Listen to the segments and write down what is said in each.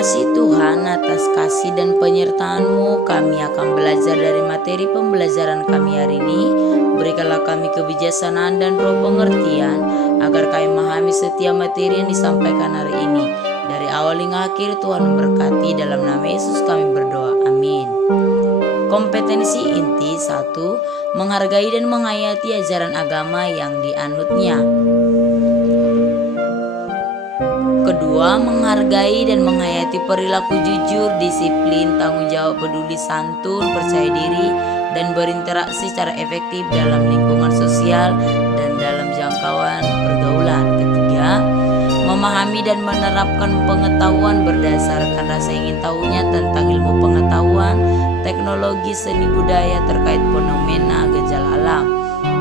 kasih Tuhan atas kasih dan penyertaan-Mu. Kami akan belajar dari materi pembelajaran kami hari ini. Berikanlah kami kebijaksanaan dan roh pengertian, agar kami memahami setiap materi yang disampaikan hari ini. Dari awal hingga akhir Tuhan memberkati, dalam nama Yesus kami berdoa, amin. Kompetensi inti 1. Menghargai dan menghayati ajaran agama yang dianutnya. Kedua, menghargai dan menghayati perilaku jujur, disiplin, tanggung jawab, peduli, santun, percaya diri, dan berinteraksi secara efektif dalam lingkungan sosial dan dalam jangkauan pergaulan. Ketiga, memahami dan menerapkan pengetahuan berdasarkan rasa ingin tahunya tentang ilmu pengetahuan, teknologi, seni budaya terkait fenomena gejala alam.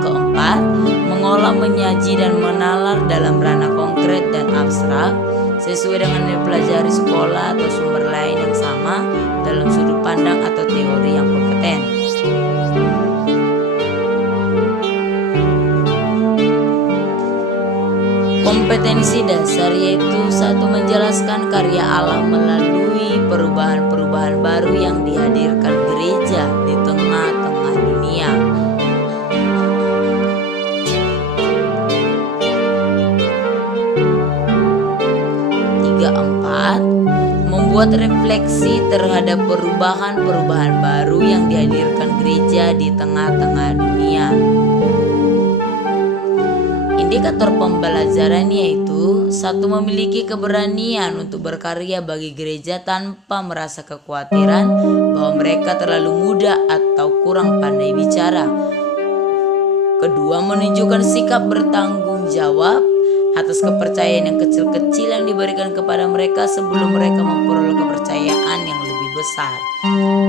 Keempat, mengolah, menyaji, dan menalar dalam ranah konkret dan abstrak sesuai dengan yang dipelajari sekolah atau sumber lain yang sama dalam sudut pandang atau teori yang kompeten. Kompetensi dasar yaitu 1. Menjelaskan karya Allah melalui perubahan-perubahan baru yang dihadirkan gereja di tengah-tengah dunia. 4. Membuat refleksi terhadap perubahan-perubahan baru yang dihadirkan gereja di tengah-tengah dunia. Indikator pembelajaran yaitu 1. Memiliki keberanian untuk berkarya bagi gereja tanpa merasa kekhawatiran bahwa mereka terlalu muda atau kurang pandai bicara. Kedua, menunjukkan sikap bertanggung jawab atas kepercayaan yang kecil-kecil yang diberikan kepada mereka sebelum mereka memperoleh kepercayaan yang lebih besar.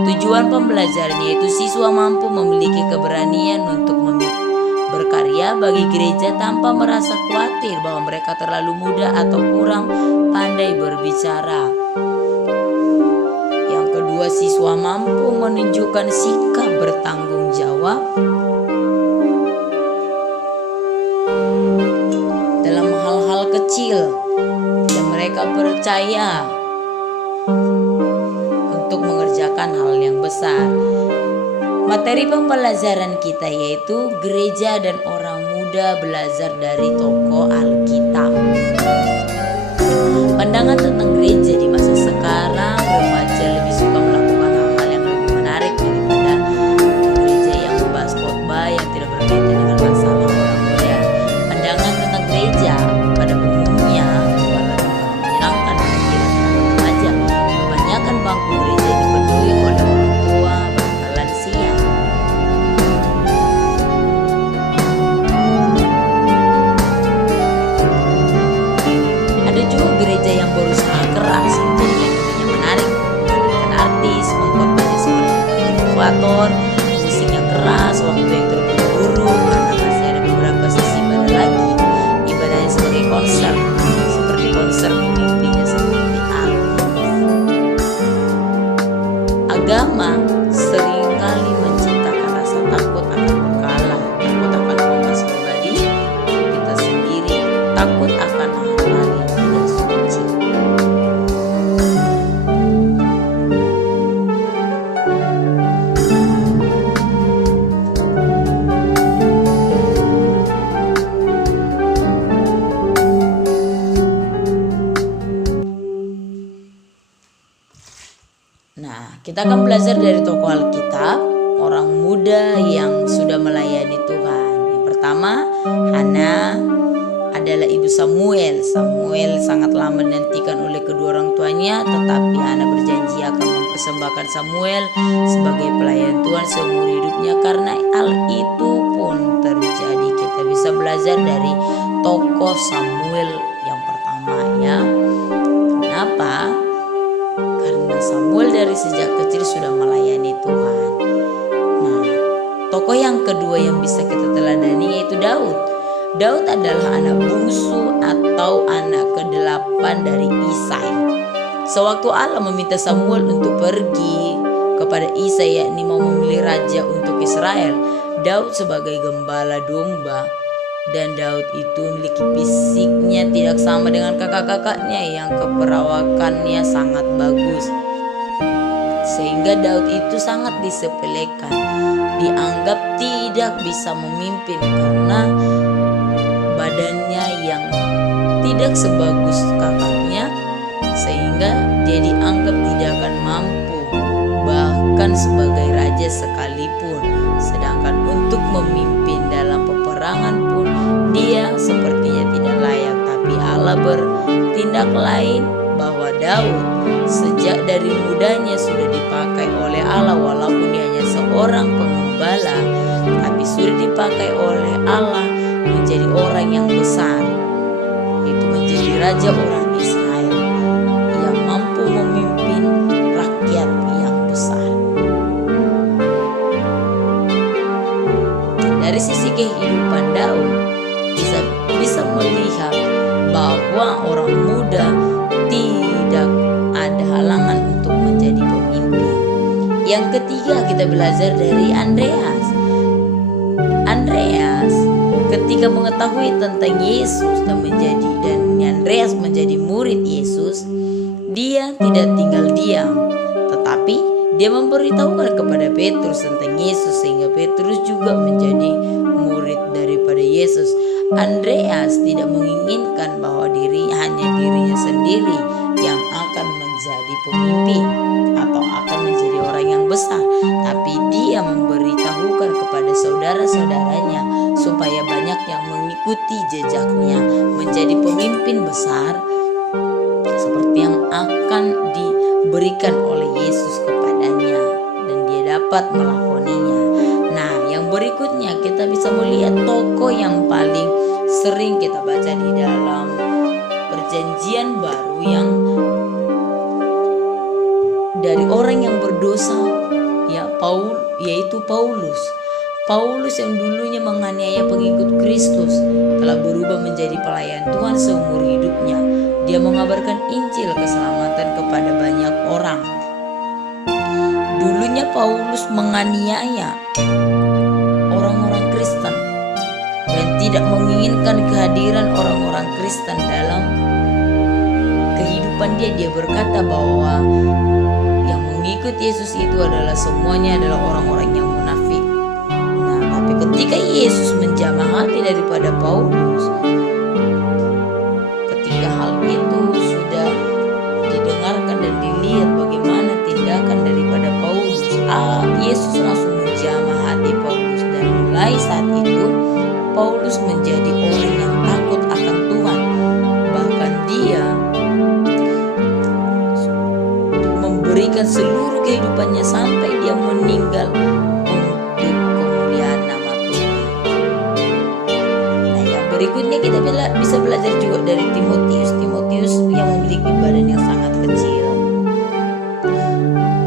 Tujuan pembelajaran yaitu siswa mampu memiliki keberanian untuk berkarya bagi gereja tanpa merasa khawatir bahwa mereka terlalu muda atau kurang pandai berbicara. Yang kedua, siswa mampu menunjukkan sikap bertanggung jawab kecil dan mereka percaya untuk mengerjakan hal yang besar. Materi pembelajaran kita yaitu gereja dan orang muda belajar dari tokoh Alkitab. Pandangan tentang gereja di masa sekarang, remaja lebih suka melakukan hal-hal yang lebih menarik daripada gereja yang membahas khotbah yang tidak berkaitan dengan masalah orang muda. Pandangan tentang gereja pada umumnya bukanlah tempat menyenangkan pikiran remaja. Kebanyakan bangku gereja dipenuhi oleh orang tua bahkan lansia. Ada juga gereja yang berusaha keras menjadi yang menarik, menghadirkan artis, mengkhotbahnya seperti motivator, musik yang keras, waktu yang terburu-buru, karena masih ada beberapa sisi pada lagi. Ibadahnya sebagai konser, seperti konser, mimpinya seperti artis. Agama seringkali menciptakan rasa takut akan berkalah, takut akan kompas pribadi kita sendiri, takut akan hal-hal yang tidak suci. Nah, kita akan belajar dari tokoh Alkitab, orang muda yang sudah melayani Tuhan. Yang pertama, Hana adalah ibu Samuel. Samuel sangatlah menantikan oleh kedua orang tuanya, tetapi Hana berjanji akan mempersembahkan Samuel sebagai pelayan Tuhan seumur hidupnya. Karena hal itu pun terjadi. Kita bisa belajar dari tokoh Samuel yang pertama ya. Kenapa? Karena Samuel dari sejak kecil sudah melayani Tuhan. Nah, tokoh yang kedua yang bisa kita teladani yaitu Daud. Daud adalah anak bungsu atau anak ke-8 dari Isai. Sewaktu Allah meminta Samuel untuk pergi kepada Isai, yakni mau memilih raja untuk Israel, Daud sebagai gembala domba Dan Daud itu memiliki fisiknya tidak sama dengan kakak-kakaknya yang keperawakannya sangat bagus. Sehingga Daud itu sangat disepelekan, dianggap tidak bisa memimpin karena badannya yang tidak sebagus kakaknya, sehingga dia dianggap tidak akan mampu bahkan sebagai raja sekalipun. Sedangkan untuk memimpin dalam peperangan pun dia sepertinya tidak layak. Tapi Allah bertindak lain, bahwa Daud sejak dari mudanya sudah dipakai oleh Allah, walaupun dia hanya seorang pengembala, tapi sudah dipakai oleh Allah menjadi orang yang besar, itu menjadi raja orang Israel yang mampu memimpin rakyat yang besar. Dari sisi kehidupan Daud bisa melihat bahwa orang muda tidak ada halangan untuk menjadi pemimpin. Yang ketiga, kita belajar dari Andreas. Andreas ketika mengetahui tentang Yesus dan Andreas menjadi murid Yesus, dia tidak tinggal diam, tetapi dia memberitahukan kepada Petrus tentang Yesus, sehingga Petrus juga menjadi murid daripada Yesus. Andreas tidak menginginkan bahwa hanya dirinya sendiri yang akan menjadi pemimpin atau akan menjadi orang yang besar, tapi dia memberitahukan kepada saudara-saudaranya supaya banyak yang mengikuti jejaknya menjadi pemimpin besar seperti yang akan diberikan oleh Yesus kepadanya, dan dia dapat melakoninya. Nah, yang berikutnya kita bisa melihat tokoh yang paling sering kita baca di dalam Perjanjian Baru, yang dari orang yang berdosa, yaitu Paulus. Paulus yang dulunya menganiaya pengikut Kristus telah berubah menjadi pelayan Tuhan seumur hidupnya. Dia mengabarkan Injil keselamatan kepada banyak orang. Dulunya Paulus menganiaya orang-orang Kristen dan tidak menginginkan kehadiran orang-orang Kristen dalam kehidupan dia. Dia berkata bahwa yang mengikut Yesus itu adalah semuanya adalah orang-orang yang munafik. Nah, tapi ketika Yesus menjamah hati daripada Paulus, ketika hal itu sudah didengarkan dan dilihat bagaimana tindakan daripada Paulus, Yesus langsung menjamah hati Paulus, dan mulai saat itu Paulus menjadi orang yang takut akan Tuhan. Bahkan dia memberikan seluruh kehidupannya sampai dia meninggal untuk kemuliaan nama Tuhan. Nah, yang berikutnya kita bisa belajar juga dari Timotius yang memiliki badan yang sangat kecil.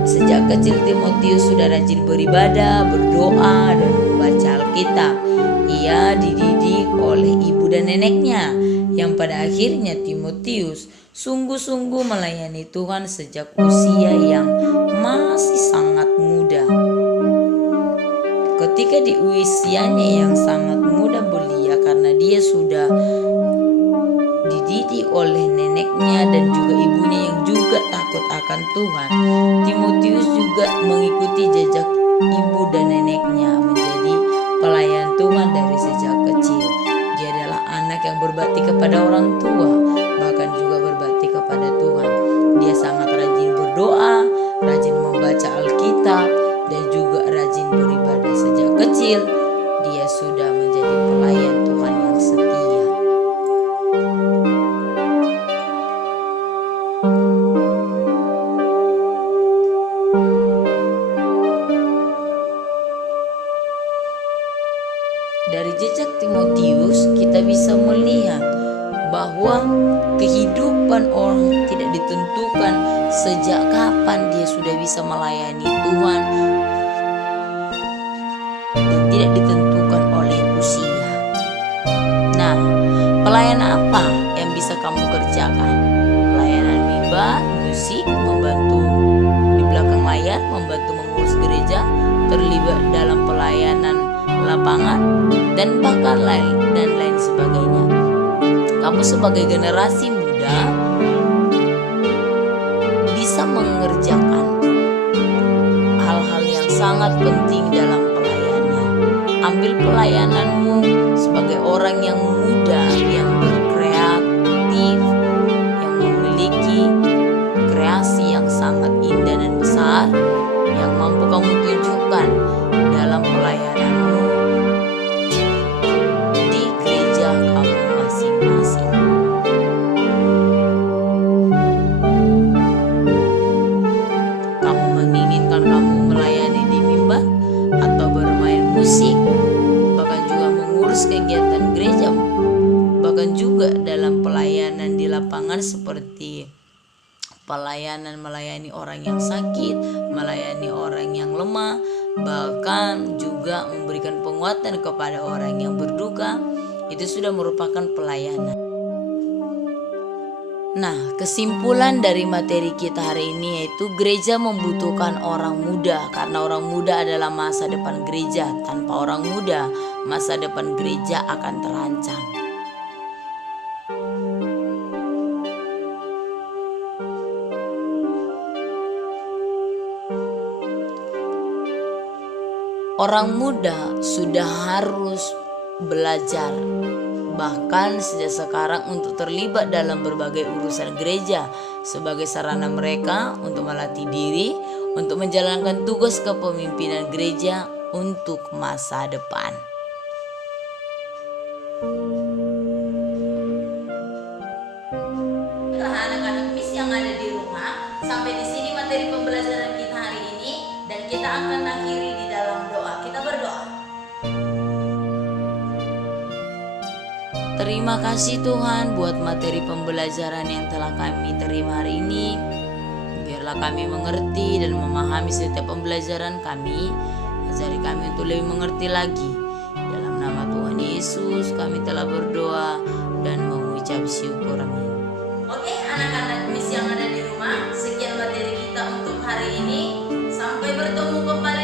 Sejak kecil Timotius sudah rajin beribadah, berdoa, dan membaca Alkitab. Ia dididik oleh ibu dan neneknya, yang pada akhirnya Timotius sungguh-sungguh melayani Tuhan sejak usia yang masih sangat muda. Ketika di usianya yang sangat muda belia, karena dia sudah dididik oleh neneknya dan juga ibunya yang juga takut akan Tuhan, Timotius juga mengikuti jejak ibu dan neneknya menjadi pelayan Tuhan dari sejak kecil. Dia adalah anak yang berbakti kepada orang tua, bahkan juga berbakti kepada Tuhan. Dia sangat rajin berdoa, rajin membaca Alkitab, dan juga rajin beribadah. Sejak kecil dia sudah menjadi pelayan Tuhan yang setia. Dari jejak Timotius kita bisa melihat bahwa kehidupan orang tidak ditentukan sejak kapan dia sudah bisa melayani Tuhan, dan tidak ditentukan oleh usia. Nah, pelayanan apa yang bisa kamu kerjakan? Pelayanan mimbar, musik, membantu di belakang layar, membantu mengurus gereja, terlibat dalam pelayanan lapangan, dan bahkan lain sebagainya. Kamu sebagai generasi muda bisa mengerjakan hal-hal yang sangat penting dalam pelayanan. Ambil pelayananmu sebagai orang yang muda, yang berkreatif, yang memiliki kreasi yang sangat indah dan besar, yang mampu kamu tunjukkan dalam pelayananmu di gereja kamu masing-masing. Kamu menginginkan kamu melayani di mimbar atau bermain musik, bahkan juga mengurus kegiatan gereja, bahkan juga dalam pelayanan di lapangan seperti melayani orang yang sakit, melayani orang yang lemah, bahkan juga memberikan penguatan kepada orang yang berduka, itu sudah merupakan pelayanan. Nah, kesimpulan dari materi kita hari ini yaitu gereja membutuhkan orang muda, karena orang muda adalah masa depan gereja. Tanpa orang muda, masa depan gereja akan terancam. Orang muda sudah harus belajar, bahkan sejak sekarang, untuk terlibat dalam berbagai urusan gereja sebagai sarana mereka untuk melatih diri, untuk menjalankan tugas kepemimpinan gereja untuk masa depan. Anak-anak Miss yang ada di rumah, sampai di sini materi pembelajaran kita hari ini, dan kita akan akhiri di dalam doa. Kita berdoa. Terima kasih Tuhan buat materi pembelajaran yang telah kami terima hari ini. Biarlah kami mengerti dan memahami setiap pembelajaran kami. Ajari kami untuk lebih mengerti lagi. Dalam nama Tuhan Yesus kami telah berdoa dan mengucap syukur. Amin. Oke, anak-anak Miss yang ada di rumah, sekian materi kita untuk hari ini. Sampai bertemu kembali